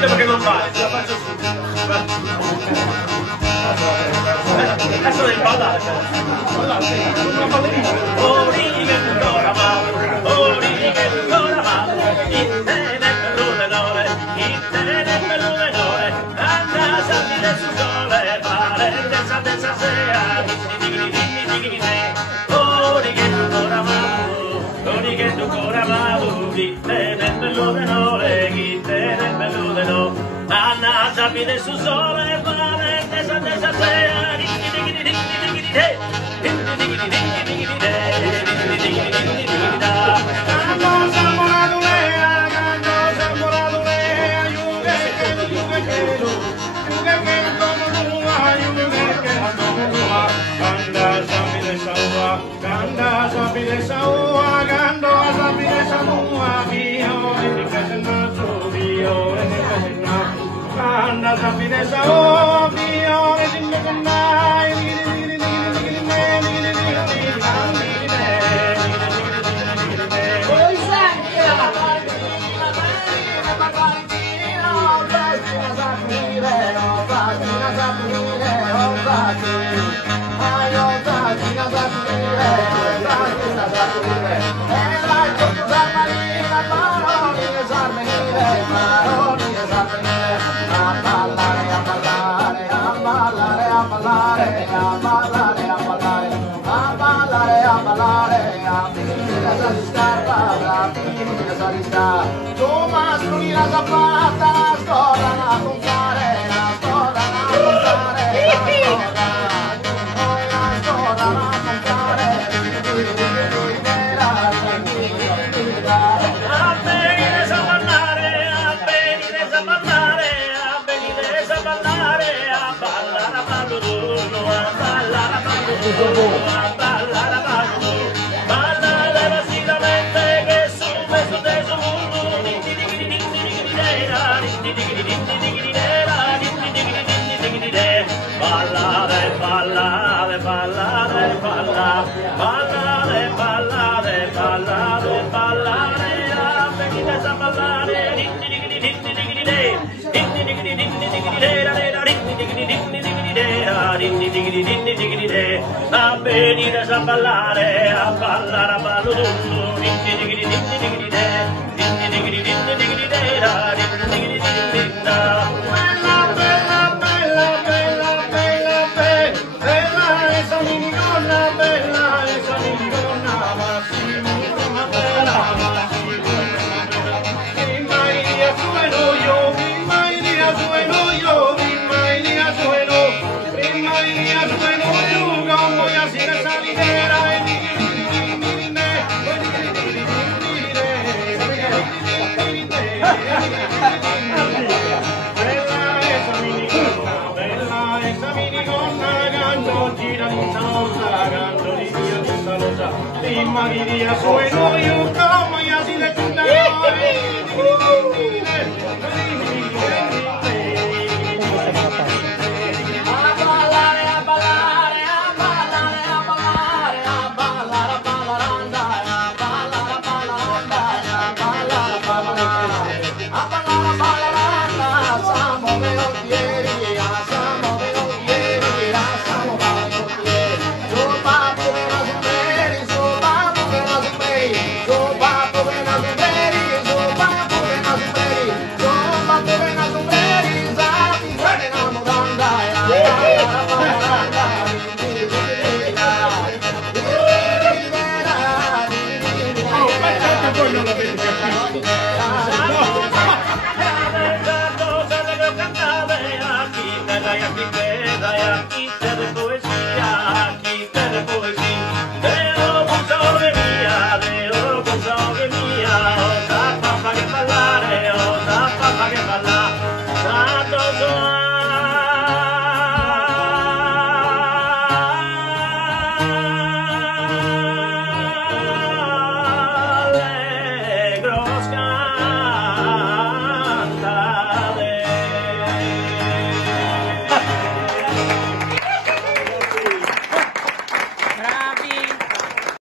subito perché non vale, ce la faccio subito. Adesso devi ballare. Una ballerina. Ori che ancora male, ori che ancora male, in te ne bellune nore, in te ne bellune nore, anda a salire sul sole, fare tesa sea, ori che ancora male, ori che ancora male, in te ne bellune nore, in te ne bellune nore, anda a salire sul sole, fare tesa sea, Thomas lui la zapata, la scuola la comprare, la scuola la comprare, la scuola la comprare, a venire a ballare, a venire a ballare, a venire a ballare, a ballare a ballo d'uno, a ballare a ballo d'uno, a ballare a ballo d'uno, ballare vacillamente che su questo teso mondo. Ballare, ballare, ballare, ballare, ballare, ballare, ballare, ballare, venite a ballare, a venire a ballare, a ballare a ballo d'uno, Maria sueno io como y así le canta